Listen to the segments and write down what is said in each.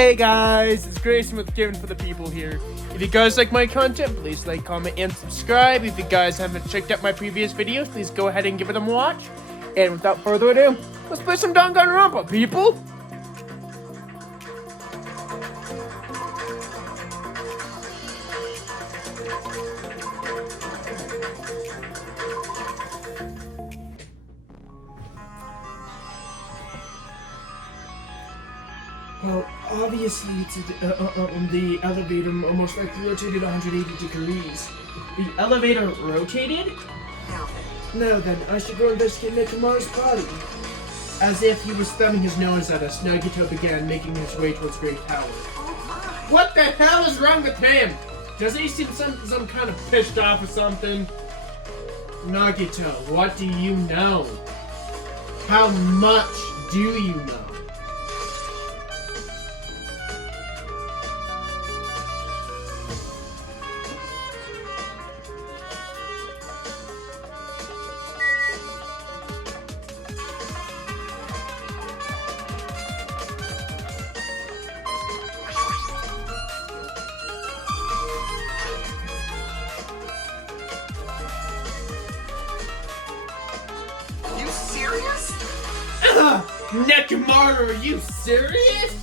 Hey guys, it's Grayson with Giving for the People here. If you guys like my content, please like, comment, and subscribe. If you guys haven't checked out my previous videos, please go ahead and give them a watch. And without further ado, let's play some Danganronpa, people! Well, obviously, it's the elevator most likely rotated 180 degrees. The elevator rotated? No, then I should go investigate Nekomaru's body. As if he was thumbing his nose at us, Nagito began making his way towards Great Tower. What the hell is wrong with him? Doesn't he seem some kind of pissed off or something? Nagito, what do you know? How much do you know? Nekomaru, are you serious?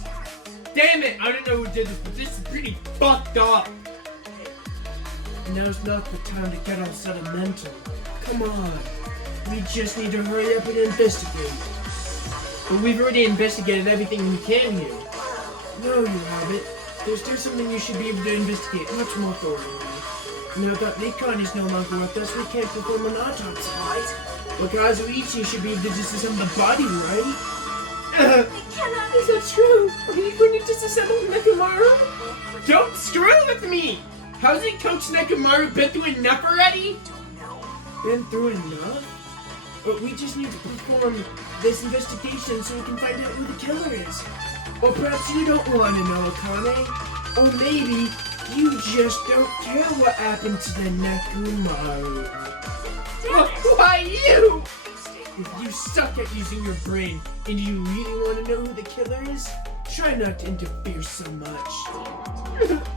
Damn it, I don't know who did this, but this is pretty fucked up. Now's not the time to get all sentimental. Come on, we just need to hurry up and investigate. But we've already investigated everything we can here. No, you haven't. There's still something you should be able to investigate much more thoroughly. Now that Nikon is no longer with us, we can't perform an autopsy, right? Well, Kazuichi should be able to disassemble the body, right? It cannot be so true! Are you going to disassemble Nekomaru? Don't screw with me! Hasn't Coach Nekomaru been through enough already? Been through enough? But we just need to perform this investigation so we can find out who the killer is. Or perhaps you don't want to know, Akane. Or maybe you just don't care what happened to the Nekomaru. Why you? If you suck at using your brain and you really want to know who the killer is, try not to interfere so much.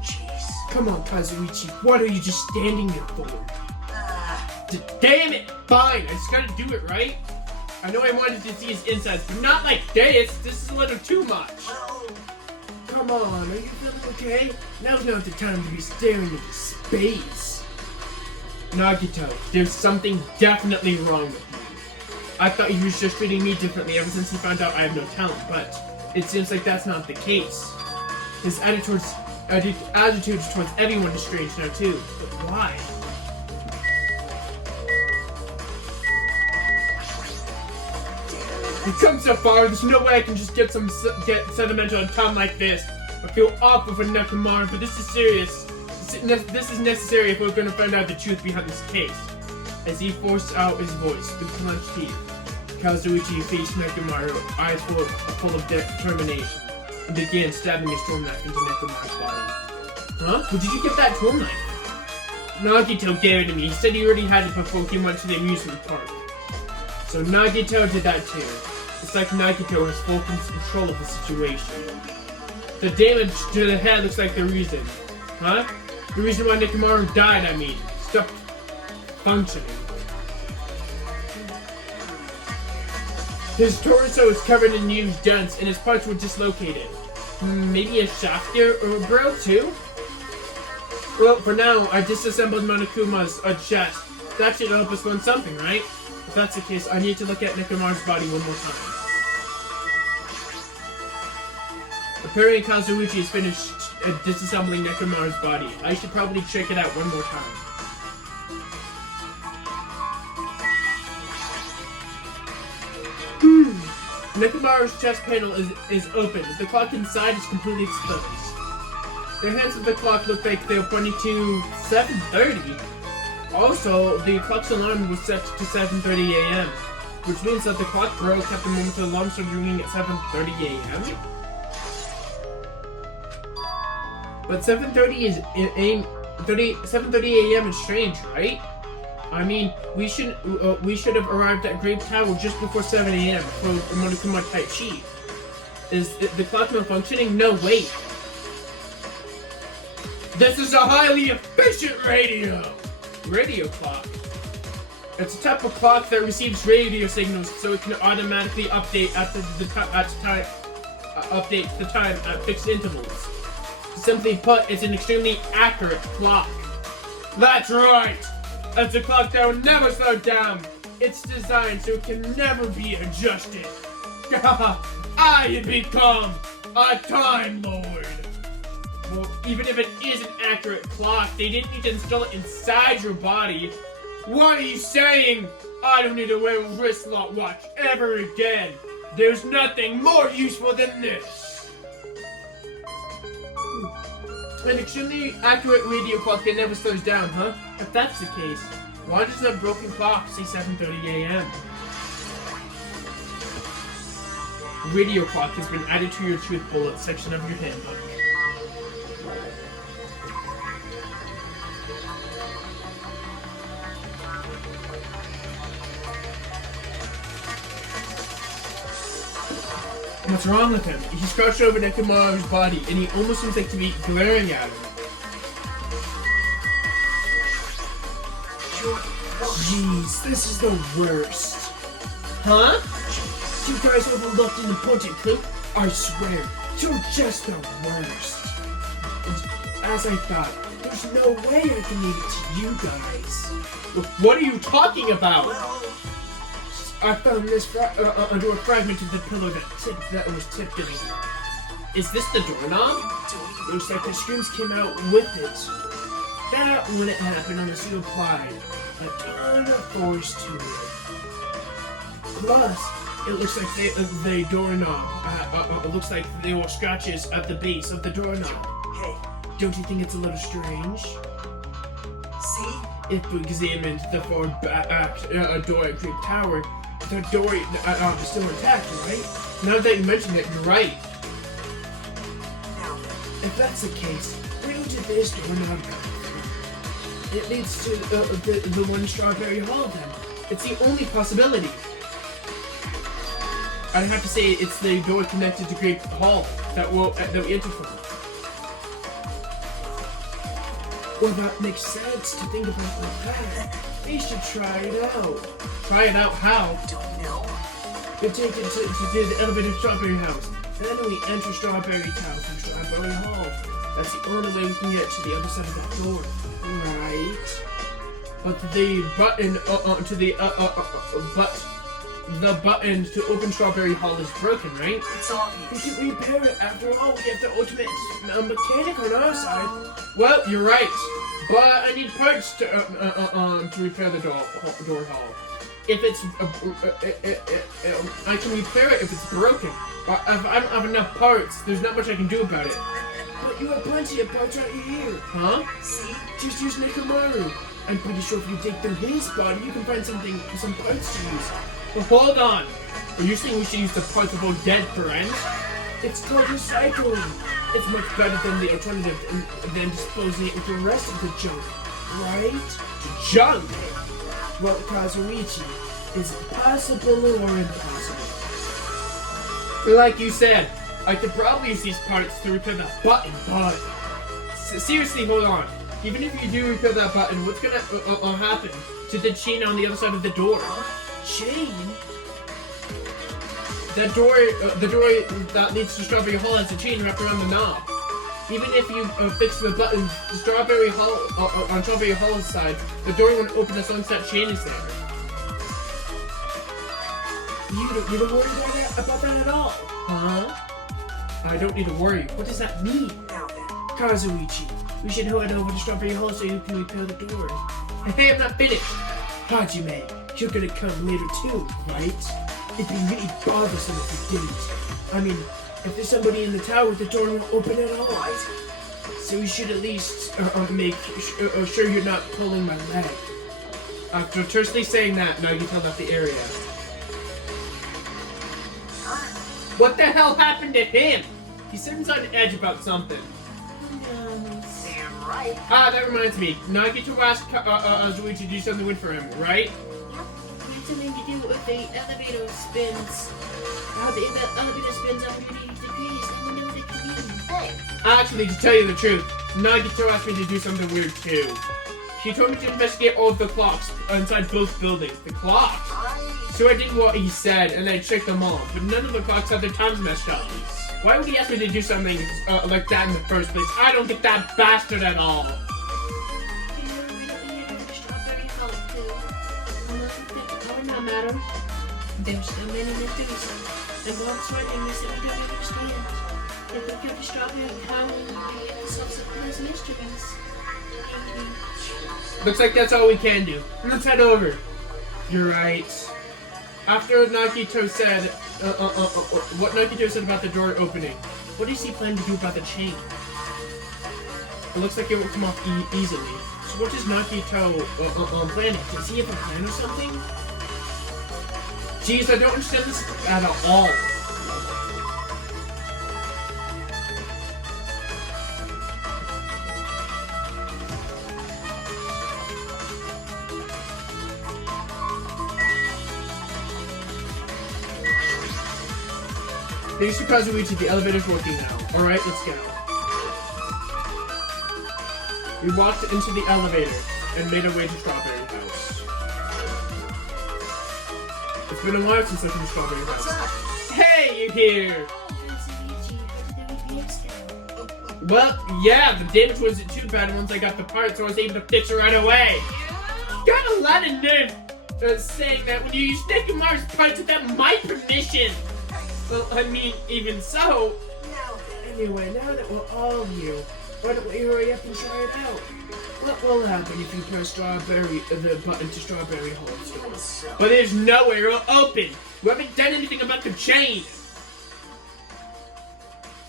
Jeez. Come on, Kazuichi. What are you just standing there for? Damn it! Fine, I just gotta do it, right? I know I wanted to see his insides, but not like this. This is a little too much. Come on, are you feeling okay? Now's not the time to be staring into space. Nagito, there's something definitely wrong with you. I thought he was just treating me differently ever since he found out I have no talent, but it seems like that's not the case. His attitude towards everyone is strange now too, but why? We've come so far, there's no way I can just get sentimental and calm like this. I feel awful for Nekomaru, but this is serious. This is necessary if we're going to find out the truth behind this case. As he forced out his voice through clenched teeth, Kazuichi faced Nekomaru, eyes full of determination, and began stabbing his storm knife into Nekomaru's body. Huh? Who did you give that storm knife? Nagito gave it to me. He said he already had it before he went to the amusement park. So Nagito did that too. It's like Nagito has full control of the situation. The damage to the head looks like the reason. Huh? The reason why Nekomaru died, I mean. Stopped functioning. His torso is covered in huge dents and his parts were dislocated. Maybe a shaft or a bro too? Well, for now, I disassembled Monokuma's chest. That should help us learn something, right? If that's the case, I need to look at Nekomaru's body one more time. Apparently Kazuichi is finished disassembling Nekomaru's body. I should probably check it out one more time. Nekomaru's chest panel is open. The clock inside is completely exposed. The hands of the clock look like they're pointing to 7:30. Also, the clock's alarm was set to 7:30 a.m., which means that the clock broke at the moment the alarm started ringing at 7:30 a.m. But 7:30 a.m. is strange, right? I mean, we should have arrived at Great Tower just before 7 a.m. for Monokuma Tai Chi. Is the clock malfunctioning? No, wait. This is a highly efficient radio clock. It's a type of clock that receives radio signals, so it can automatically update update the time at fixed intervals. Simply put, it's an extremely accurate clock. That's right! It's a clock that will never slow down. It's designed so it can never be adjusted. I have become a Time Lord. Well, even if it is an accurate clock, they didn't need to install it inside your body. What are you saying? I don't need to wear a wristlock watch ever again. There's nothing more useful than this. An extremely accurate radio clock that never slows down, huh? If that's the case, why does a broken clock say 7:30 a.m.? Radio clock has been added to your truth bullet section of your handbook. What's wrong with him? He's crouched over Nekomaru's body, and he almost seems like to be glaring at him. Jeez, this is the worst. Huh? You guys overlooked an important clue? I swear, you're just the worst. As I thought, there's no way I can leave it to you guys. What are you talking about? I found this under a fragment of the pillow that was tipped in it. Is this the doorknob? Looks like the screams came out with it. That wouldn't happen unless you applied a ton of force to it. Plus, it looks like the doorknob. It looks like there were scratches at the base of the doorknob. Hey, Don't you think it's a little strange? see? If we examined the forward door at Creep Tower, the door is still intact, right? Now that you mention it, you're right. Now, If that's the case, where did this doorknob come from? It leads to the one Strawberry Hall then. It's the only possibility. I'd have to say it's the door connected to Great Hall that we entered from. Well, that makes sense to think about like that. We should try it out. Try it out how? don't know. We take it to the elevator Strawberry House. Then we enter Strawberry Town from Strawberry Hall. That's the only way we can get to the other side of that door. Right? But the button the button to open Strawberry Hall is broken, right? It's We obvious. can repair it after all. We have the ultimate mechanic on our side. Well, you're right. But I need parts to repair the door hall. If it's I can repair it if it's broken. But if I don't have enough parts, there's not much I can do about it. But you have plenty of parts right here. Huh? See? Just use Nekomaru. I'm pretty sure if you dig through his body, you can find some parts to use. Well, hold on. Are you saying we should use the parts of our dead friends? It's called recycling. It's much better than the alternative than disposing it with the rest of the junk, right? Junk! Well, Kazuichi, is it possible or impossible? Like you said, I could probably use these parts to repair that button, but... Seriously, hold on. Even if you do repair that button, what's gonna happen to the chain on the other side of the door? Chain? That door, the door that leads to Strawberry Hall has a chain wrapped around the knob. Even if you fix the button, on Strawberry Hall's side, the door won't open as long as that chain is there. You don't worry about that at all. Huh? I don't need to worry. What does that mean? Now then. Kazuichi, we should head over to Strawberry Hall so you can repair the door. Hey, I'm not finished. Hajime, you're gonna come later too, right? It'd be really bothersome if you didn't. I mean, if there's somebody in the tower, the door won't open at all. Right. So you should at least make sure you're not pulling my leg. After tersely saying that, Nagito left the area. What the hell happened to him? He seems on edge about something. Damn right. Ah, that reminds me. Nagito asked Zoe to do something good for him, right? Yep. something to do with the elevator spins. How the elevator spins 180 degrees. I wonder what it could mean. Hey, Actually, to tell you the truth, Nagito asked me to do something weird too. She told me to investigate all of the clocks inside both buildings. The clocks? right. So I did what he said, and I checked them all, but none of the clocks had their times messed up. Why would he ask me to do something like that in the first place? I don't get that bastard at all. We don't need another strawberry help too. Oh, no, madam. There's so many mysteries. And Bob's writing this that we don't understand. If we go to strawberry, how will we be able to solve some of those mysteries? Looks like that's all we can do. Let's head over. You're right. After Nagito said, what Nagito said about the door opening, what does he plan to do about the chain? It looks like it won't come off easily. So what is Nagito planning? Does he have a plan or something? Jeez, I don't understand this at all. Big surprise we reached the elevator's working now. Alright, let's go. We walked into the elevator and made our way to Strawberry House. It's been a while since I've been to Strawberry What's House. up? Hey, you're here! That's easy. How did they repair stuff? Well, yeah, the damage wasn't too bad once I got the part, so I was able to fix it right away. Got a lot of nerve saying that when you use Nekomaru's parts without my permission. Well, I mean, even so. Now then. Anyway, now that we're all here, why don't we hurry up and try it out? What will happen if you press the button to Strawberry Hall's door? So, But there's nowhere to open. We haven't done anything about the chain.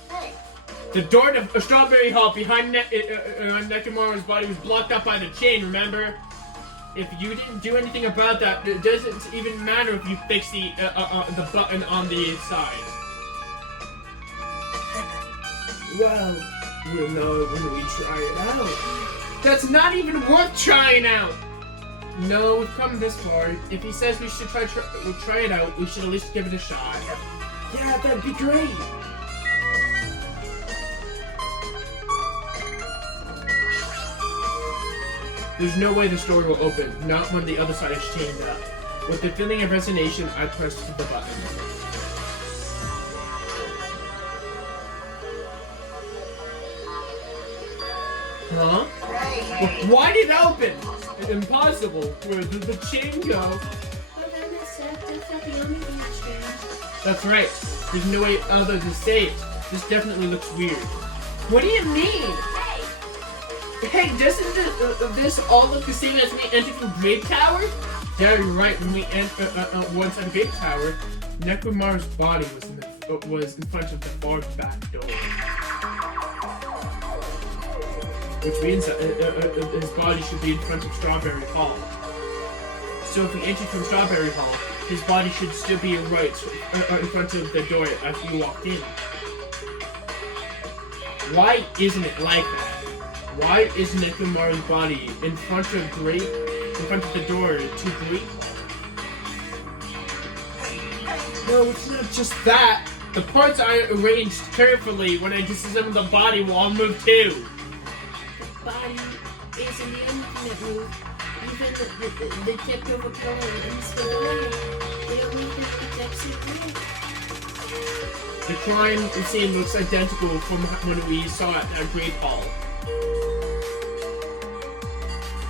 hey, The door to Strawberry Hall behind Nekomaru's body was blocked up by the chain, remember? If you didn't do anything about that, it doesn't even matter if you fix the button on the side. Well, we'll know when we try it out. That's not even worth trying out! No, we've come this far. If he says we should try it out, we should at least give it a shot. Yeah, that'd be great. There's no way this door will open, not when the other side is chained up. With the feeling of resignation, I pressed the button. Huh? hey, Why did it open? Impossible. Where did the chain go? Well, then that's not the only thing that's strange. That's right. There's no way other to say it. This definitely looks weird. What do you mean? Hey, doesn't this all look the same as we entered from Great Tower? Yeah, you're right. When we entered once at Great Tower, Nekomaru's body was in front of the far back door, which means that his body should be in front of Strawberry Hall. So if we entered from Strawberry Hall, his body should still be right in front of the door as we walked in. Why isn't it like that? Why is Nekomaru's body in front of the door to Great? No, it's not just That the parts I arranged carefully when I disassembled the body will all move too. Body isn't the only thing that moved. Even the tipped over pillow and the spin away. They don't move in the exact same way. The crime scene looks identical from when we saw it at Great Hall.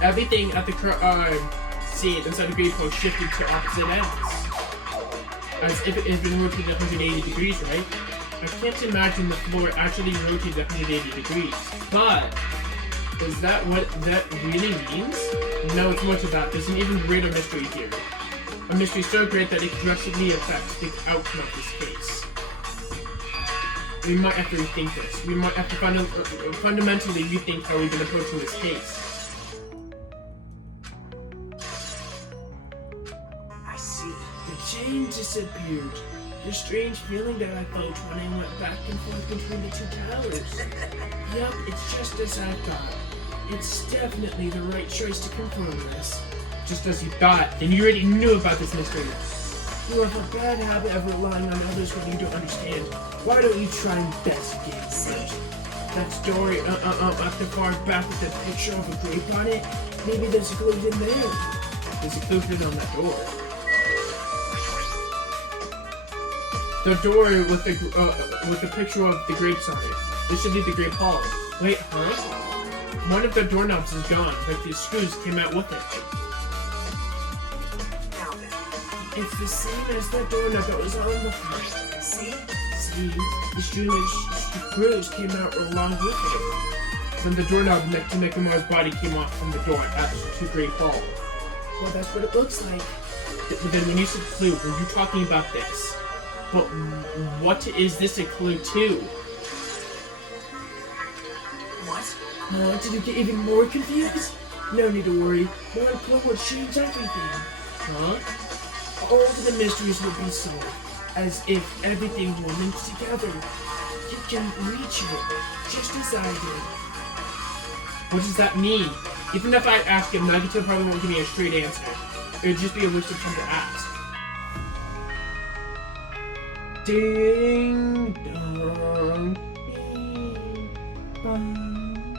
Everything at the scene inside the Great Hall shifted to opposite ends. As if it had been rotated 180 degrees, right? I can't imagine the floor actually rotated 180 degrees. But, is that what that really means? No, it's more to that. There's an even greater mystery here. A mystery so great that it drastically affects the outcome of this case. We might have to rethink this. We might have to fundamentally rethink how we've been approaching this case. I see. The chain disappeared. The strange feeling that I felt when I went back and forth between the two towers. Yup, it's just as I thought. It's definitely the right choice to confirm this. Just as you thought, and you already knew about this mystery. You have a bad habit of relying on others when you don't understand. Why don't you try investigate first? That story up the far back with the picture of a grape on it? Maybe there's a clue in there. There's a clue written on that door. The door with the picture of the grapes on it. This should be the grape hall. Wait, huh? One of the doorknobs is gone, but the screws came out with it. Now then, It's the same as that doorknob that was on the front. see? See, the screws came out along with it. Then the doorknob next to Nekomaru's body came off from the door to Great Hall. Well, that's what it looks like. But then when you said clue, were you talking about this? But what is this a clue to? What? Did you get even more confused? No need to worry. One clue would change everything. Huh? All of the mysteries would be solved, as if everything were linked together. You can reach it, just as I did. What does that mean? Even if I ask him, Nagito probably won't give me a straight answer. It would just be a waste of time to ask. Ding dong. Ding dong.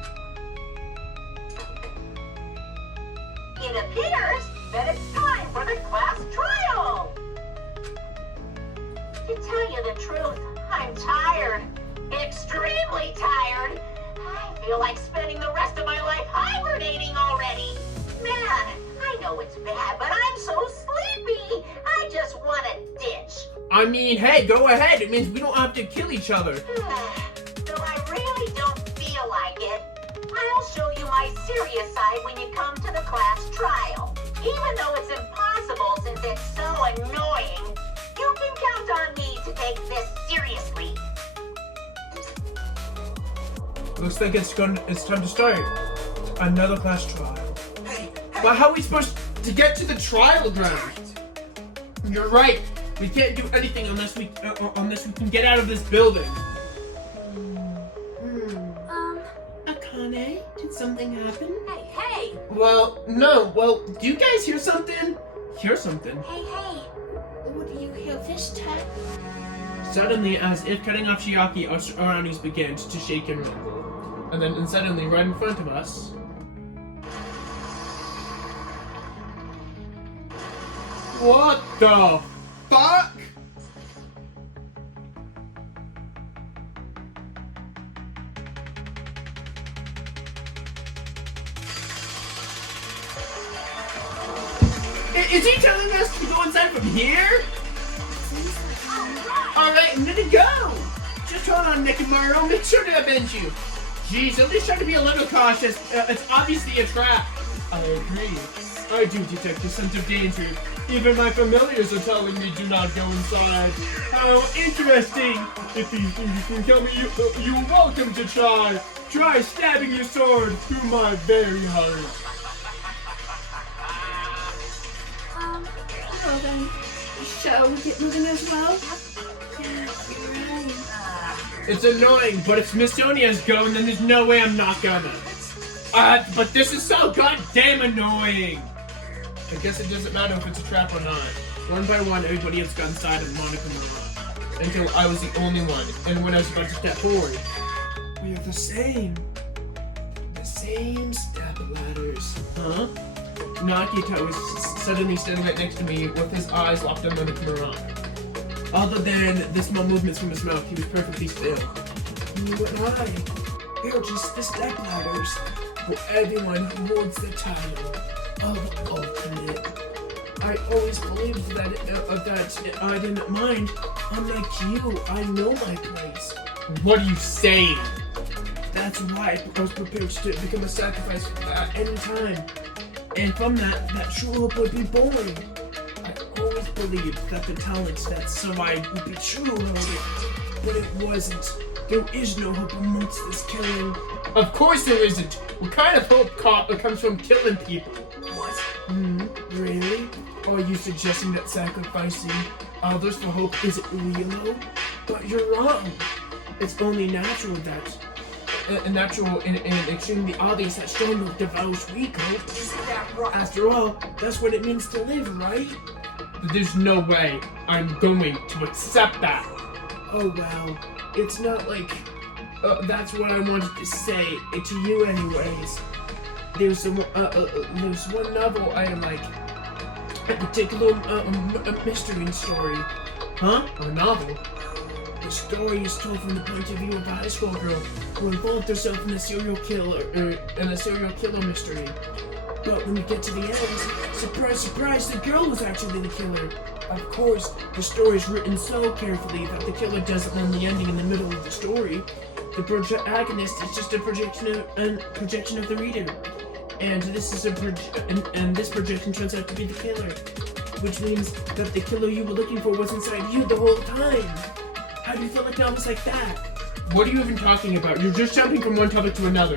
It appears that it's time for the class trial. To tell you the truth, I'm tired. Extremely tired. I feel like spending the rest of my life hibernating already. Man, I know it's bad, but I'm so sleepy. I just want to ditch. I mean, hey, go ahead. It means we don't have to kill each other. Though I really don't feel like it. I'll show you my serious side when you come to the class trial. Even though it's impossible since it's so annoying, you can count on me to take this seriously. Looks like it's time to start another class trial. But how are we supposed to get to the trial ground? You're right. We can't do anything unless we can get out of this building. Akane, did something happen? Hey, Well, no. Well, do you guys hear something? Hear something? hey, What do you hear this time? Suddenly, as if cutting off Chiaki, our surroundings began to shake and rumble. And then suddenly, right in front of us... What the fuck? Is he telling us to go inside from here? Alright, I'm gonna go! Just hold on, Nekomaru, I'll make sure to avenge you. Jeez, at least try to be a little cautious. It's obviously a trap. I agree. I do detect a sense of danger. Even my familiars are telling me do not go inside. How interesting! If you think you can kill me, you're welcome to try. Try stabbing your sword through my very heart. Well then, shall we get moving as well? Yeah, you're right. It's annoying, but if Miss Sonia's going, then there's no way I'm not gonna. But this is so goddamn annoying! I guess it doesn't matter if it's a trap or not. One by one, everybody else got inside of Monica Mara. Until I was the only one, and when I was about to step forward... We are the same. The same step ladders. Huh? Nagito was suddenly standing right next to me with his eyes locked on Monica Mara. Other than the small movements from his mouth, he was perfectly still. You and I, we are just the step ladders for everyone who holds the title of Ultimate. I always believed that I didn't mind. Unlike you, I know my place. What are you saying? That's why I was prepared to become a sacrifice at any time. And from that true hope would be born. I always believed that the talents that survived would be true hope, but it wasn't. There is no hope amongst this killing. Of course there isn't. What kind of hope comes from killing people? what? Really? Are you suggesting that sacrificing others for hope isn't real? But you're wrong. It's only natural that natural and extremely obvious that Stormbreaker devours Rico. Isn't that right? After all, that's what it means to live, right? There's no way I'm going to accept that. Oh well, it's not like that's what I wanted to say to you anyways. There's one novel I like, a particular mystery story. Huh? A novel? The story is told from the point of view of a high school girl who involved herself in a serial killer mystery. But when you get to the end, surprise, surprise, the girl was actually the killer. Of course, the story is written so carefully that the killer doesn't learn the ending in the middle of the story. The protagonist is just a projection of the reader, and this projection turns out to be the killer, which means that the killer you were looking for was inside you the whole time. How do you feel like novels like that? What are you even talking about? You're just jumping from one topic to another.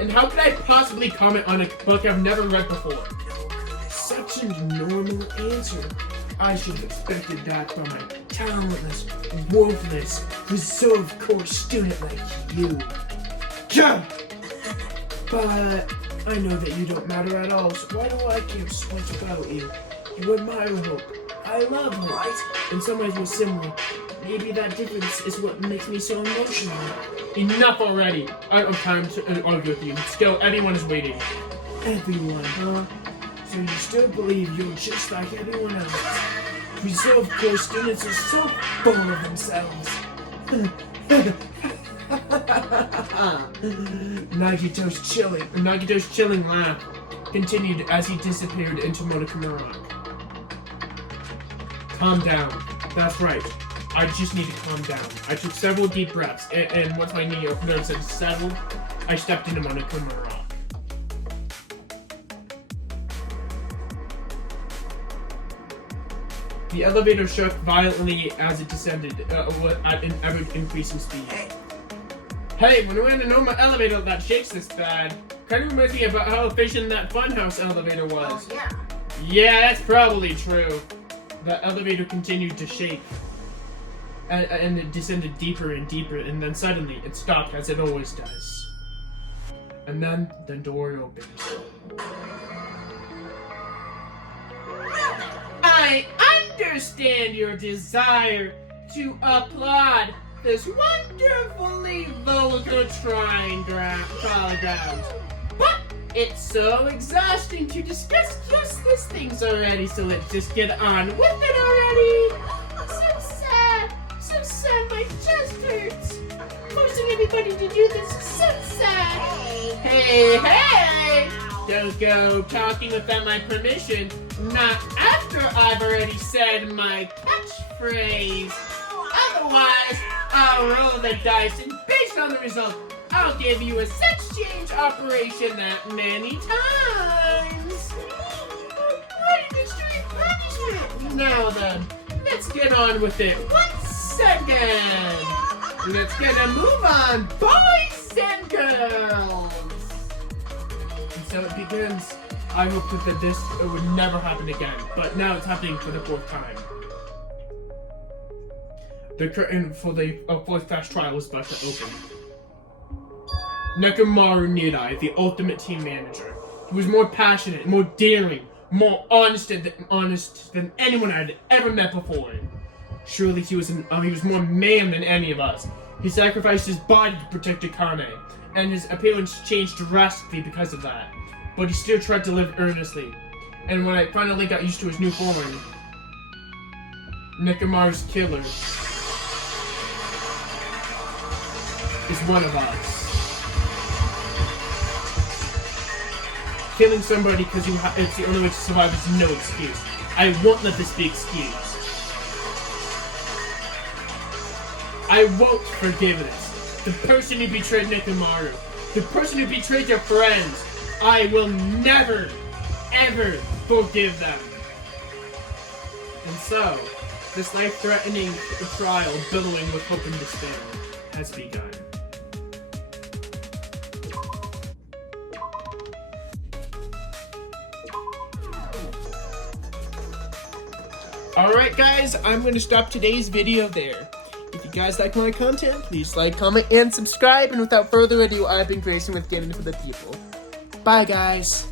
And how could I possibly comment on a book I've never read before? Such a normal answer. I should have expected that from a talentless, worthless, reserved core student like you. Yeah! But I know that you don't matter at all, so why do I care so much about you? You admire Hope. I love Hope. In some ways we're similar. Maybe that difference is what makes me so emotional. Enough already! I don't have time to argue with you. Let's go, everyone is waiting. Everyone, huh? So you still believe you're just like everyone else? Reserve core students are so full of themselves. Nagito's chilling laugh continued as he disappeared into Monokuma Rock. Calm down. That's right. I just need to calm down. I took several deep breaths, and once my nerves had settled, I stepped into Monokuma Rock. The elevator shook violently as it descended at an ever-increasing speed. Hey, when we're in a normal elevator that shakes this bad, kind of reminds me about how efficient that funhouse elevator was. Oh, yeah. Yeah, that's probably true. The elevator continued to shake, and it descended deeper and deeper, and then suddenly it stopped, as it always does. And then the door opened. I understand your desire to applaud this wonderfully vulgar trial ground, but it's so exhausting to discuss useless things already, so let's just get on with it already. So sad, my chest hurts. Forcing everybody to do this is so sad. Hey! Don't go talking without my permission. Not after I've already said my catchphrase. Otherwise, I'll roll the dice, and based on the result, I'll give you a sex change operation that many times. What an extreme punishment! Now then, let's get on with it. 1 second. Let's get a move on, boys and girls. And so it begins. I hope that this would never happen again, but now it's happening for the 4th time. The curtain for the 4th fast trial is about to open. Nekomaru Nirai, the ultimate team manager. He was more passionate, more daring, more honest than anyone I had ever met before. Surely he was more man than any of us. He sacrificed his body to protect Akane, and his appearance changed drastically because of that. But he still tried to live earnestly. And when I finally got used to his new form, Nekomaru's killer is one of us. Killing somebody because it's the only way to survive is no excuse. I won't let this be excused. I won't forgive this. The person who betrayed Nekomaru, the person who betrayed your friends, I will never, ever forgive them. And so, this life-threatening trial, billowing with hope and despair, has begun. Alright guys, I'm going to stop today's video there. If you guys like my content, please like, comment, and subscribe. And without further ado, I've been Grayson with Gaming for the People. Bye, guys.